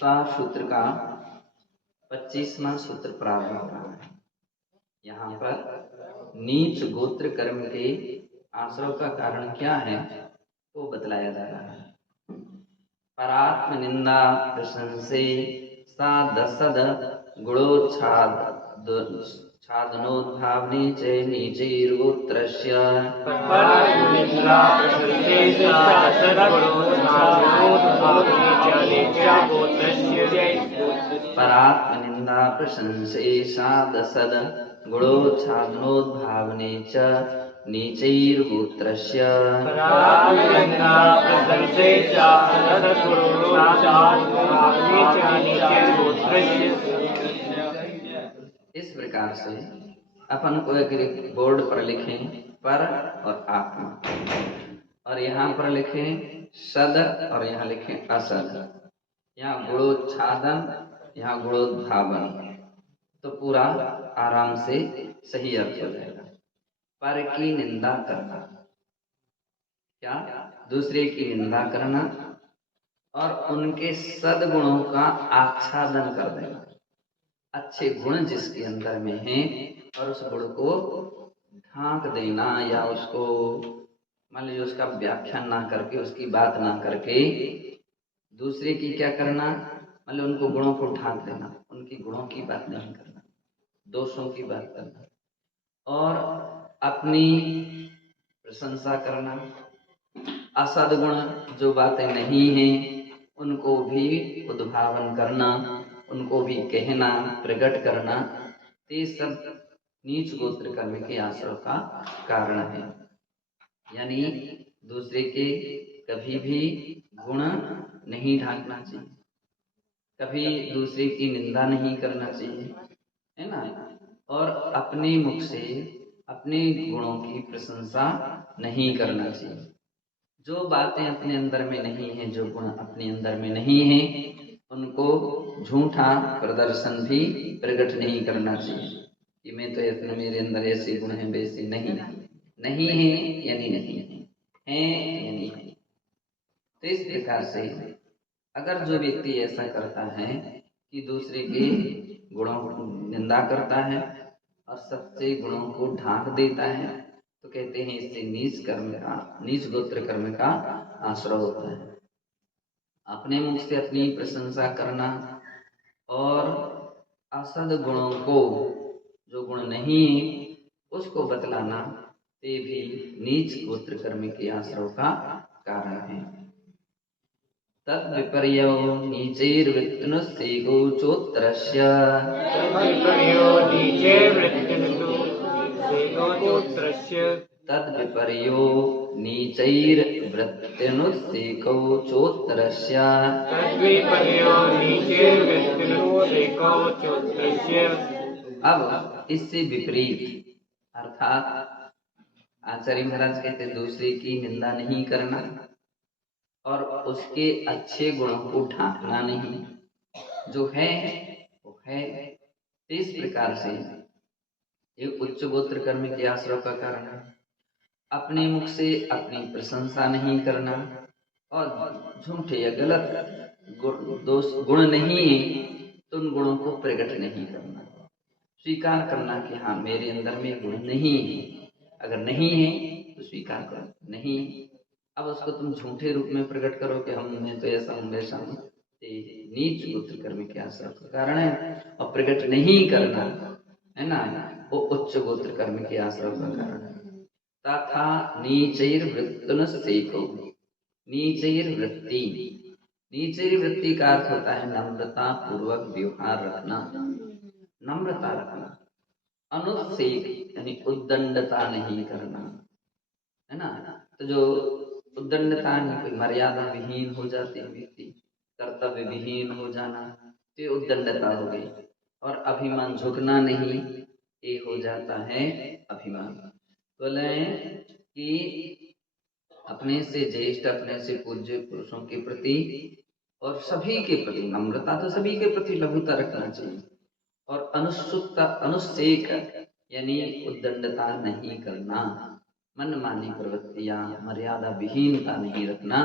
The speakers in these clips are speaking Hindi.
सूत्र का 25वां सूत्र प्रारंभ हो रहा है। यहाँ पर नीच गोत्र कर्म के आश्रव का कारण क्या है वो बतलाया जा रहा है। परात्म निंदा प्रशंसे सादसद गुणोच्छादनोद्भावने च नीचैर्गोत्रस्य परात्म निंदा प्रशंसे सादसद गुणोच्छादनोद्भावने च नीचैर्गोत्रस्य इस प्रकार से अपन को एक बोर्ड पर लिखें पर और आत्मा, और यहाँ पर लिखें सद और यहाँ लिखें असद। यहाँ गुणोच्छादन, यहाँ गुणोद्भावन, तो पूरा आराम से सही अर्थ हो जाएगा। पर की निंदा करना, क्या दूसरे की निंदा करना और उनके सद्गुणों का आच्छादन कर देना। अच्छे गुण जिसके अंदर में हैं और उस गुण को ढांक देना, या उसको मान लीजिए उसका व्याख्यान ना करके, उसकी बात ना करके दूसरे की क्या करना, मतलब उनको गुणों को ढांक देना, उनकी गुणों की बात नहीं करना, दोषों की बात करना, और अपनी प्रशंसा करना। असद्गुण जो बातें नहीं हैं उनको भी उद्भावन करना, उनको भी कहना, प्रकट करना, ये सब नीच गोत्र कर्म के आश्रव का कारण है। यानी दूसरे के कभी भी गुण नहीं ढांकना चाहिए, कभी दूसरे की निंदा नहीं करना चाहिए, है ना, और अपने मुख से अपने गुणों की प्रशंसा नहीं करना चाहिए। जो बातें अपने अंदर में नहीं है, जो गुण अपने अंदर में नहीं है, उनको झूठा प्रदर्शन भी प्रकट नहीं करना चाहिए कि मैं तो इतने, मेरे अंदर ऐसे गुण हैं, वैसे नहीं है। नहीं है यानी नहीं है यानी है। तो इस प्रकार से अगर जो व्यक्ति ऐसा करता है कि दूसरे के गुणों की निंदा करता है और सच्चे गुणों को ढांक देता है, तो कहते हैं इससे नीच गोत्र कर्म का आश्रय होता है। अपने मुख से अपनी प्रशंसा करना और असद गुणों को, जो गुण नहीं है उसको बतलाना, ये भी नीच गोत्र कर्म के आश्रय का कारण है। तद विपर्यो नीचैर्वृत्तनुस्सेगोचोत्तरस्य तद विपर्यो नीचैर्वृत्तनुस्सेगोचोत्तरस्य। अब इससे विपरीत, अर्थात आचार्य महाराज कहते दूसरे की निंदा नहीं करना और उसके अच्छे गुणों को ढांकना नहीं, जो है वो है। इस प्रकार से ये उच्च गोत्र कर्म के आश्रय का कारण है। अपने मुख से अपनी प्रशंसा नहीं करना और झूठे या गलत गुण नहीं है तो उन गुणों को प्रकट नहीं करना, स्वीकार करना कि हाँ मेरे अंदर में गुण नहीं है। अगर नहीं है तो स्वीकार करो, नहीं। अब उसको तुम झूठे रूप में प्रकट करो कि मैं तो ऐसा हूँ वैसा हूँ, नीच गोत्र कर्म के आश्रय का कारण है। और प्रकट नहीं करना, है ना, वो उच्च गोत्र कर्म के आश्रय का कारण है। तथा नीचैर्वृत्तनुस्सेको, नीचैर्वृत्ति, नीचैर्वृत्ति का अर्थ होता है नम्रता पूर्वक व्यवहार रखना, नम्रता रखना। अनुत्सेक यानी उद्दंडता नहीं करना, है ना। तो जो उद्दंडता नहीं, कोई मर्यादा विहीन हो जाती है व्यक्ति, कर्तव्य विहीन हो जाना, तो ये उद्दंडता हो गई। और अभिमान, झुकना नहीं, ये हो जाता है अभिमान। बोले कि अपने से ज्येष्ठ, अपने से पूज्य पुरुषों के प्रति और सभी के प्रति नम्रता, तो सभी के प्रति लघुता रखना चाहिए। और अनुसेक यानी उद्दंडता नहीं करना, मनमानी प्रवृत्तियां, मर्यादा विहीनता नहीं रखना,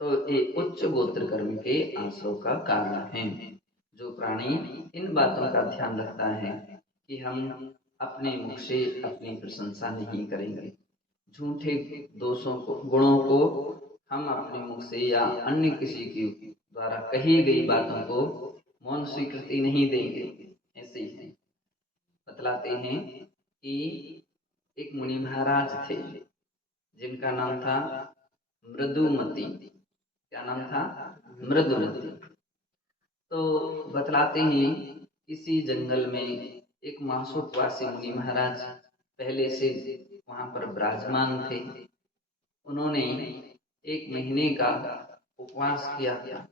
तो ये उच्च गोत्र कर्म के आश्रव का कारण है। जो प्राणी इन बातों का ध्यान रखता है कि हम अपने मुख से अपनी प्रशंसा नहीं करेंगे, झूठे दोषों को, गुणों को हम अपने मुख से या अन्य किसी के द्वारा कही गई बातों को मौन स्वीकृति नहीं देंगे। ऐसे ही बतलाते हैं कि एक मुनि महाराज थे जिनका नाम था मृदुमती। क्या नाम था? मृदुमती। तो बतलाते हैं किसी जंगल में एक मासोपवासी मुनि महाराज पहले से वहां पर विराजमान थे। उन्होंने 1 महीने का उपवास किया था।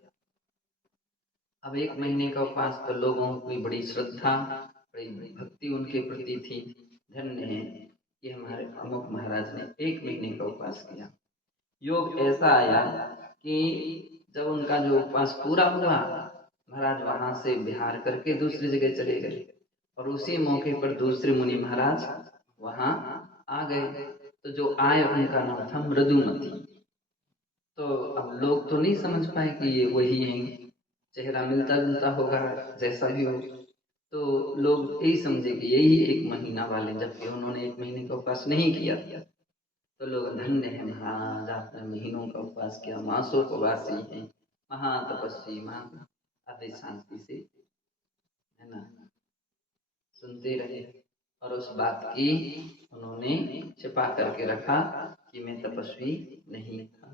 अब 1 महीने का उपवास तो लोगों की बड़ी श्रद्धा, बड़ी भक्ति उनके प्रति थी। धन्य है कि हमारे अमुक महाराज ने 1 महीने का उपवास किया। योग ऐसा आया कि जब उनका जो उपवास पूरा हुआ, महाराज वहां से विहार करके दूसरी जगह चले गए और उसी मौके पर दूसरे मुनि महाराज वहां आ गए। तो जो आए उनका नाम था मृदुमती। तो अब लोग तो नहीं समझ पाए कि ये वही हैं, चेहरा मिलता जुलता होगा जैसा भी हो, तो लोग यही समझे कि यही 1 महीना वाले, जबकि उन्होंने 1 महीने का उपवास नहीं किया था। तो लोग धन्य है महाराज, आपने महीनों का उपवास किया, मासोपवासी है, महातपस्वी, महा आदि शांति से, है ना, सुनते रहे। और उस बात की उन्होंने छिपा करके रखा कि मैं तपस्वी नहीं था,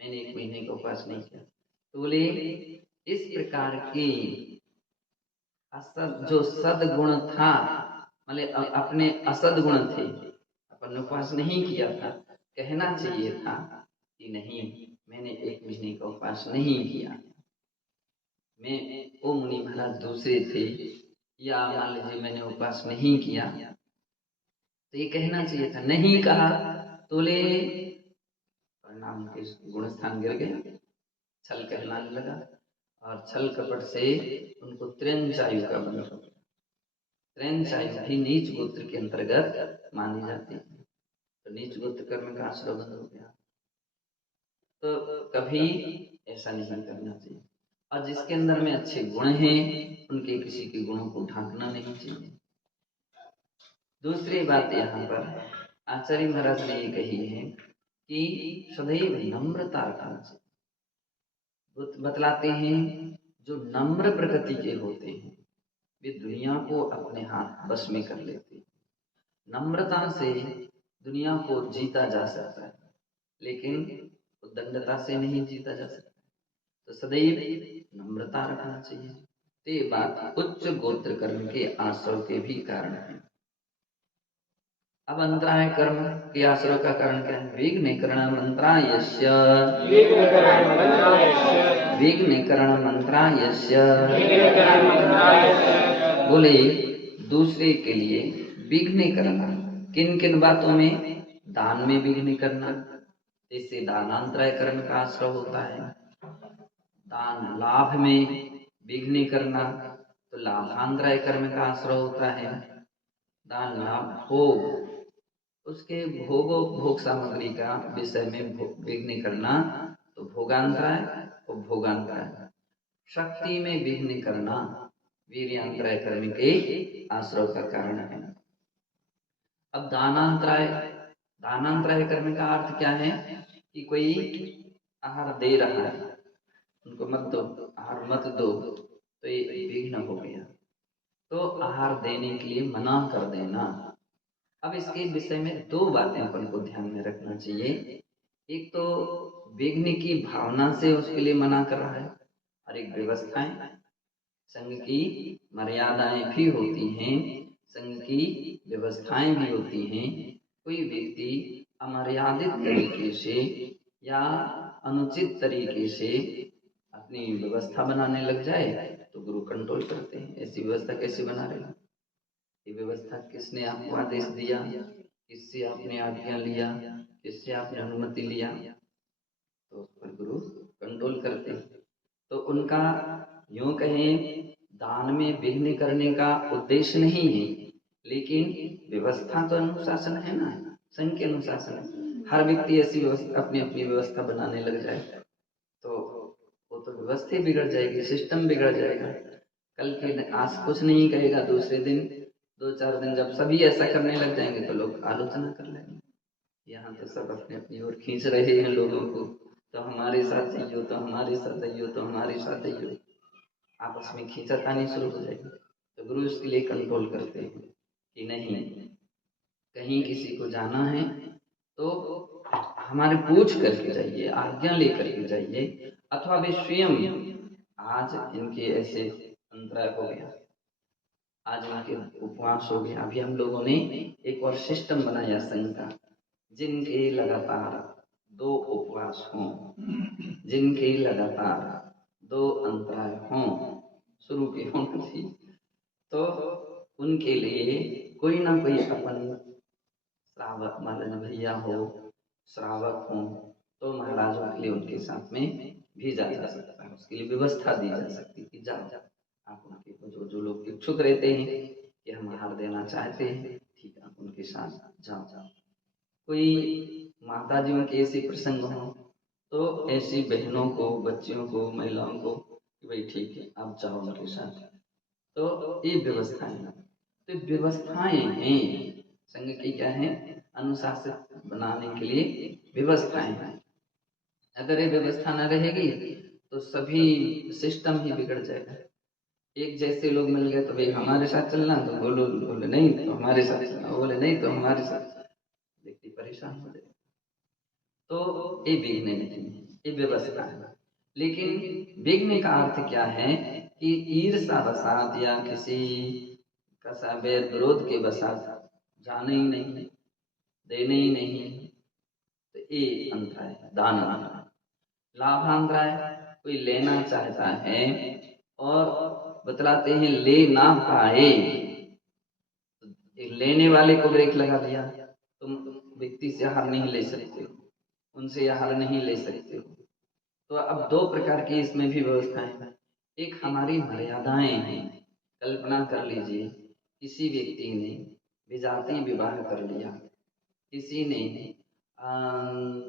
मैंने 1 महीने का उपवास नहीं किया। तो बोले इस प्रकार की असद जो सदगुण था, मतलब अपने असद गुण थे, अपन ने उपवास नहीं किया था, कहना चाहिए था कि नहीं मैंने 1 महीने का उपवास नहीं किया, मैं वो मुनि महाराज दूसरे थे, या मान लीजिए मैंने उपवास नहीं किया, तो ये कहना चाहिए था, नहीं कहा। तो ले परिणाम के गुण स्थान गिर गया, छल कहलाने लगा और छल कपट से उनको त्र्यंचायु का बंध हो गया। त्र्यंचायु भी नीच गोत्र के अंतर्गत मानी जाती है, तो नीच गोत्र कर्म का आश्रय बंद हो गया। तो कभी ऐसा नहीं करना चाहिए, और जिसके अंदर में अच्छे गुण हैं उनके किसी के गुणों को ढांकना नहीं चाहिए। दूसरी बात यहाँ पर आचार्य महाराज ने ये कही है कि सदैव नम्रता रखना चाहिए। बतलाते हैं जो नम्र प्रकृति के होते हैं वे दुनिया को अपने हाथ बस में कर लेते हैं। नम्रता से दुनिया को जीता जा सकता है, लेकिन उद्दंडता से नहीं जीता जा सकता। तो सदैव नम्रता रखना चाहिए। तो ये बात उच्च गोत्र कर्म के आश्रय के भी कारण है। अब अंतराय कर्म के आश्रय का कारण क्या है? विघ्नकरण मंत्रायस्य, विघ्नकरण मंत्रायस्य, बोले दूसरे के लिए विघ्न करना। किन किन बातों में? दान में विघ्न करना, इससे दानांतराय कर्म का आश्रय होता है। दान लाभ में विघ्न करना, तो लाभांतराय कर्म का आश्रय होता है। दान लाभ भोग, उसके भोग सामग्री का विषय में विघ्न करना, तो भोगांतराय और भोगांतराय। शक्ति में विघ्न करना वीर्यांतराय कर्म के आश्रय का कारण है। अब दानांतराय, दानांतराय कर्म का अर्थ क्या है कि कोई आहार दे रहा है, उनको मत दो, आहार मत दो, तो ये विघ्न हो गया। तो आहार देने के लिए मना कर देना। अब इसके विषय में 2 बातें अपन को ध्यान में रखना चाहिए। एक तो विघ्न की भावना से उसके लिए मना कर रहा है, और एक व्यवस्थाएं, संघ की मर्यादाएं भी होती हैं, संघ की व्यवस्थाएं भी होती हैं। कोई व्यक्ति अमर्यादित तरीके से या अनुचित तरीके से अपनी व्यवस्था बनाने लग जाए तो गुरु कंट्रोल करते हैं, ऐसी व्यवस्था कैसे बना रहे हो, ये व्यवस्था किसने आपको आदेश दिया, किससे आपने आज्ञा लिया, किससे आपने अनुमति लिया, तो उस पर गुरु कंट्रोल करते हैं। तो उनका यूं कहें दान में विघ्न करने का उद्देश्य नहीं है, लेकिन व्यवस्था तो अनुशासन है ना, संघ के अनुशासन है। हर व्यक्ति ऐसी व्यवस्था अपनी अपनी व्यवस्था बनाने लग जाए व्यवस्था बिगड़ जाएगी, सिस्टम बिगड़ जाएगा। कल के आज कुछ नहीं कहेगा, दूसरे दिन 2-4 दिन जब सभी ऐसा करने लग जाएंगे तो लोग आलोचना कर लेंगे। यहाँ तो सब अपने अपनी ओर खींच रहे हैं लोगों को, तो हमारे साथ आइयो, तो हमारे साथ आइयो, तो हमारे साथ आइयो, आपस में खींचातानी शुरू हो जाएगी। तो गुरु इसके लिए कंट्रोल करते हैं कि नहीं, कहीं किसी को जाना है तो हमारे पूछ करके जाइए, आज्ञा लेकर के जाइए, अथवा वे स्वयं, आज इनके ऐसे अंतराय हो गया, आज इनके उपवास हो गया। अभी हम लोगों ने एक और सिस्टम बनाया संघ का, जिनके लगातार 2 उपवास हों, जिनके लगातार 2 अंतराय हों, शुरू के हों किसी, तो उनके लिए कोई ना कोई अपन श्रावक महाराज भैया हो, श्रावक हो, तो महाराजों के लिए उनके साथ में भेजा जा सकता है, उसके लिए व्यवस्था दी जा सकती है कि जाओ आप उनके को, जो लोग इच्छुक रहते हैं कि हम आहार देना चाहते हैं, ठीक है, आप उनके साथ जाओ। कोई माताजियों के ऐसे प्रसंग हो तो ऐसी बहनों को, बच्चियों को, महिलाओं को कि भाई ठीक है आप जाओ उनके साथ। तो ये व्यवस्थाएं हैं, तो व्यवस्थाएं हैं संघ की, क्या है, अनुशासित बनाने के लिए व्यवस्थाएं हैं। अगर ये व्यवस्था न रहेगी तो सभी सिस्टम ही बिगड़ जाएगा। एक जैसे लोग मिल गए तो भाई हमारे साथ चलना, तो बोले नहीं तो हमारे साथ चलना, बोले नहीं तो हमारे साथ, व्यक्ति परेशान हो जाए। तो ये बिगने नहीं है, ये व्यवस्था है। लेकिन बिगने का अर्थ क्या है कि ईर्षा बसात या किसी का विरोध के बसात जाने ही नहीं, देने ही नहीं, तो ये अंतराय है, दान अंतराय। लाभांतराय, कोई लेना चाहता है और बतलाते हैं ले ना पाए, तो लेने वाले को ब्रेक लगा दिया, तुम व्यक्ति से आहार नहीं ले सकते हो, उनसे आहार नहीं ले सकते हो। तो अब 2 प्रकार की इसमें भी व्यवस्थाएं हैं। एक हमारी मर्यादाएं हैं। कल्पना कर लीजिए, किसी व्यक्ति ने विजातीय विवाह कर लिया, किसी ने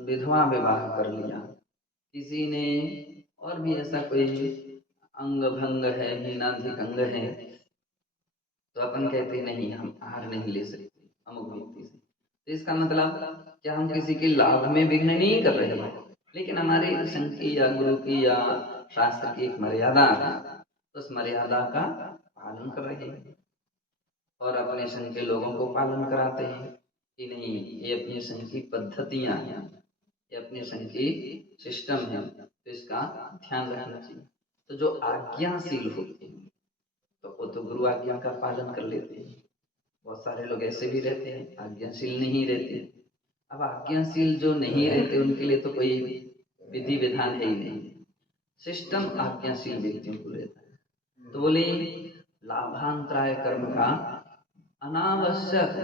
विधवा विवाह कर लिया, किसी ने और भी ऐसा कोई अंग भंग है, हीनाधिक अंग है, तो अपन कहते नहीं हम आहार नहीं ले सकते अमुक व्यक्ति से। तो इसका मतलब क्या, हम किसी के लाभ में विघ्न नहीं कर रहे हैं, लेकिन हमारे संघ की या गुरु की या शास्त्र की एक मर्यादा है, तो उस मर्यादा का पालन कर रहे हैं और अपने संघ के लोगों को पालन कराते हैं कि नहीं ये अपने संघ की पद्धतियां हैं, ये अपने संघ की सिस्टम है, तो इसका ध्यान रखना चाहिए। तो जो आज्ञाशील होते हैं तो वो तो गुरु आज्ञा का पालन कर लेते हैं। बहुत सारे लोग ऐसे भी रहते हैं आज्ञाशील नहीं रहते। अब आज्ञाशील जो नहीं रहते उनके लिए तो कोई विधि विधान है ही नहीं, सिस्टम आज्ञाशील व्यक्तियों को रहता है। तो बोले लाभांतराय कर्म का अनावश्यक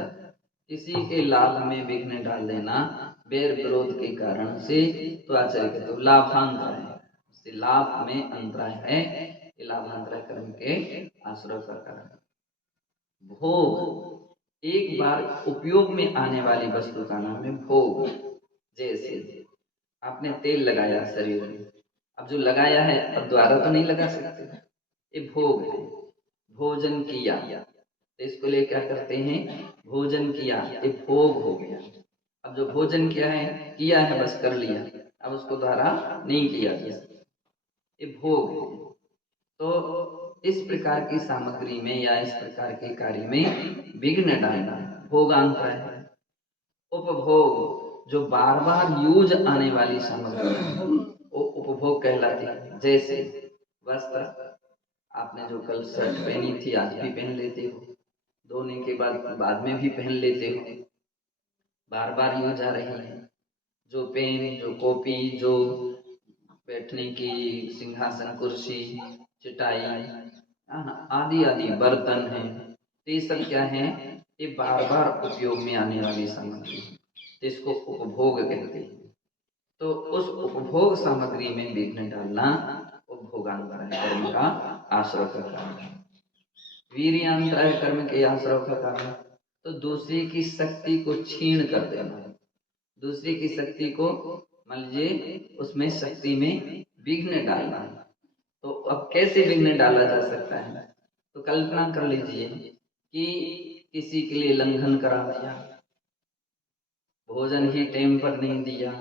किसी के लाभ में विघ्न डाल देना बैर विरोध के कारण से, तो आचार्य कहते तो लाभांतराय, उससे लाभ में अंतराय है, ये लाभांतराय कर्म के आश्रय का कारण। भोग, एक बार उपयोग में आने वाली वस्तु का नाम है भोग। जैसे आपने तेल लगाया शरीर में, अब जो लगाया है अब दोबारा तो नहीं लगा सकते, ये भोग है। भोजन किया, तो इसको लिए क्या करते हैं, भोजन किया, ये भोग हो गया। अब जो भोजन किया है बस कर लिया, अब उसको दोबारा नहीं किया जा सकता, ये भोग है। तो इस प्रकार की सामग्री में या इस प्रकार के कार्य में विघ्न डालना भोगांतराय है। उपभोग, जो बार बार यूज आने वाली सामग्री वो उपभोग कहलाती है। जैसे वस्त्र, आपने जो कल शर्ट पहनी थी आज भी पहन लेते हो, धोने के बाद में भी पहन लेते हो, बार बार यूज आ रही है। जो पेन, जो कॉपी, जो बैठने की सिंहासन, कुर्सी, चटाई आदि आदि बर्तन हैं, तो ये सब क्या है, ये बार बार उपयोग में आने वाली सामग्री, तो इसको उपभोग कहते हैं। तो उस उपभोग सामग्री में विघ्न डालना उपभोगांतराय कर्म का आश्रय का कारण है। वीर्यांतराय कर्म के आश्रय का कारण, तो दूसरे की शक्ति को छीण कर देना, दूसरे की शक्ति को मान लीजिए उसमें शक्ति में विघ्न डालना, तो अब कैसे विघ्न डाला जा सकता है? तो कल्पना कर लीजिए कि किसी के लिए लंघन करा दिया, भोजन ही टाइम पर नहीं दिया,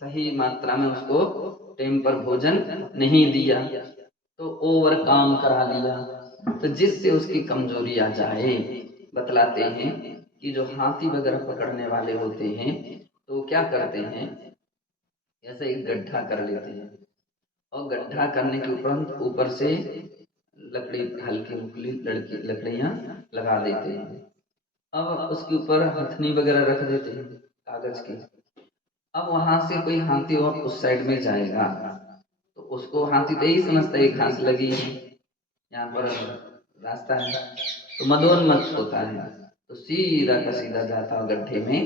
सही मात्रा में उसको टाइम पर भोजन नहीं दिया, तो ओवर काम करा लिया, तो जिससे उसकी कमजोरी आ जाए। बतलाते हैं कि जो हाथी वगैरह पकड़ने वाले होते हैं तो क्या करते हैं, ऐसे एक गड्ढा कर लेते हैं और गड्ढा करने के उपरांत ऊपर से लकड़ी, हल्की फुल्की लकड़ियां लगा देते हैं। अब उसके ऊपर हथनी वगैरह रख देते हैं कागज की। अब वहां से कोई हाथी और उस साइड में जाएगा तो उसको हाथी तो यही समझता है घास लगी है, यहाँ पर रास्ता है, तो मदोन्मत्त होता है, तो सीधा का सीधा जाता है गड्ढे में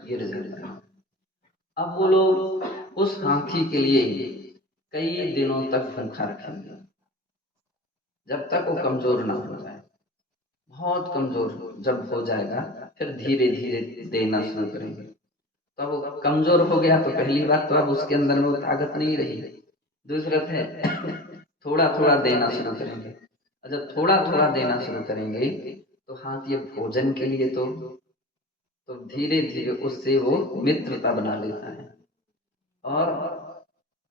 गिर जाता है। अब वो लोग उस हाथी के लिए कई दिनों तक भूखा रखेंगे, जब तक वो कमजोर ना हो जाए। बहुत कमजोर जब हो जाएगा फिर धीरे धीरे देना शुरू करेंगे। तो अब वो कमजोर हो गया तो पहली बात तो अब उसके अंदर में वो ताकत नहीं रही। दूसरा है थोड़ा थोड़ा देना शुरू करेंगे, और जब थोड़ा थोड़ा देना शुरू करेंगे तो हाथी भोजन के लिए तो धीरे धीरे उससे वो मित्रता बना लेता है और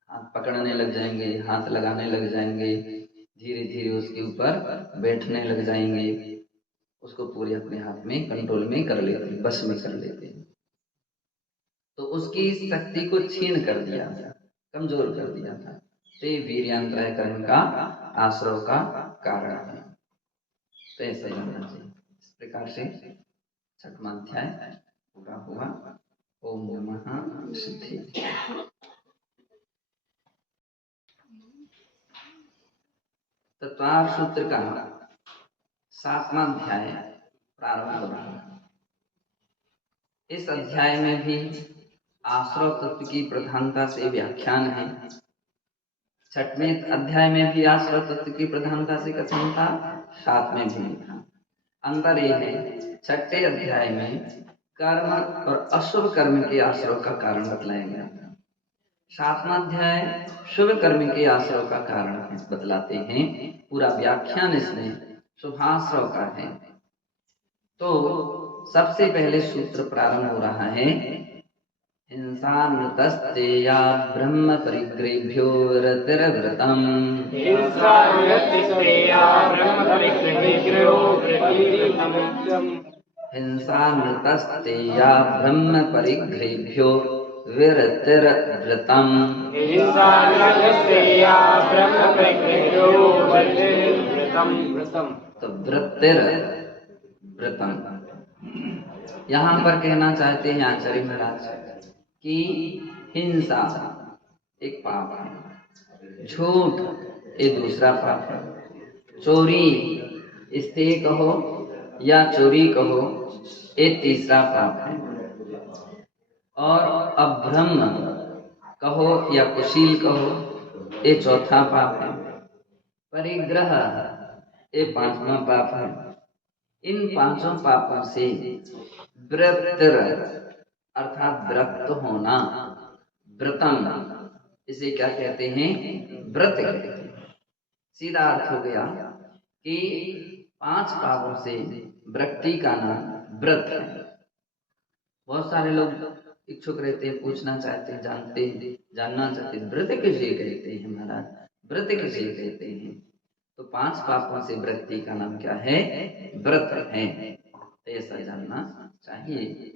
हाथ पकड़ने लग जाएंगे, हाथ लगाने लग जाएंगे, धीरे धीरे उसके ऊपर बैठने लग जाएंगे, उसको पूरे अपने हाथ में कंट्रोल में कर लेते हैं, बस में कर लेते हैं। तो उसकी शक्ति को छीन कर दिया था, कमजोर कर दिया था। ते वीर्यान्तराय कर्म का आश्रव का कारण है। तो ऐसा जानना चाहिए। इस प्रकार से छठवां अध्याय पूरा हुआ। ओम नमः सिद्धि। तत्वार सूत्र का 7वां अध्याय प्रारंभ हो रहा है। इस अध्याय में भी आश्रव तत्व की प्रधानता से व्याख्यान है। 6वें अध्याय में भी आश्रव तत्व की प्रधानता से कथन था, 7वें भी था। अंतर यह है 6ठे अध्याय में कर्म और अशुभ कर्म के आश्रव का कारण बतलाया गया था। 7वां अध्याय शुभ कर्म के आश्रव का कारण बतलाते हैं। पूरा व्याख्यान इसमें शुभाश्रव का है। तो सबसे पहले सूत्र प्रारंभ हो रहा है, हिंसामृतस्तेया ब्रह्म परिग्रहेभ्यो रतिर्व्रतम्। हिंसामृतस्तेया ब्रह्म परिग्रहेभ्यो विरतिर्व्रतम्। तो वृत्तिर्व्रतम् यहाँ पर कहना चाहते हैं आचार्य महाराज कि हिंसा एक पाप है, झूठ एक दूसरा पाप है, चोरी स्त्री कहो या चोरी कहो एक तीसरा पाप है, और अभ्रम कहो या कुशील कहो ये चौथा पाप है, परिग्रह ये 5वां पाप है। इन 5 पापों से वृत्तिर अर्थात व्रत होना, व्रतम इसे क्या कहते हैं, व्रत कहते हैं। सीधा अर्थ हो गया कि 5 पापों से वृत्ति का नाम व्रत है। बहुत सारे लोग इच्छुक रहते हैं, पूछना चाहते हैं, जानना चाहते हैं व्रत किसे कहते हैं महाराज, व्रत किसे कहते हैं। तो 5 पापों से वृत्ति का नाम क्या है, व्रत है, ऐसा जानना चाहिए।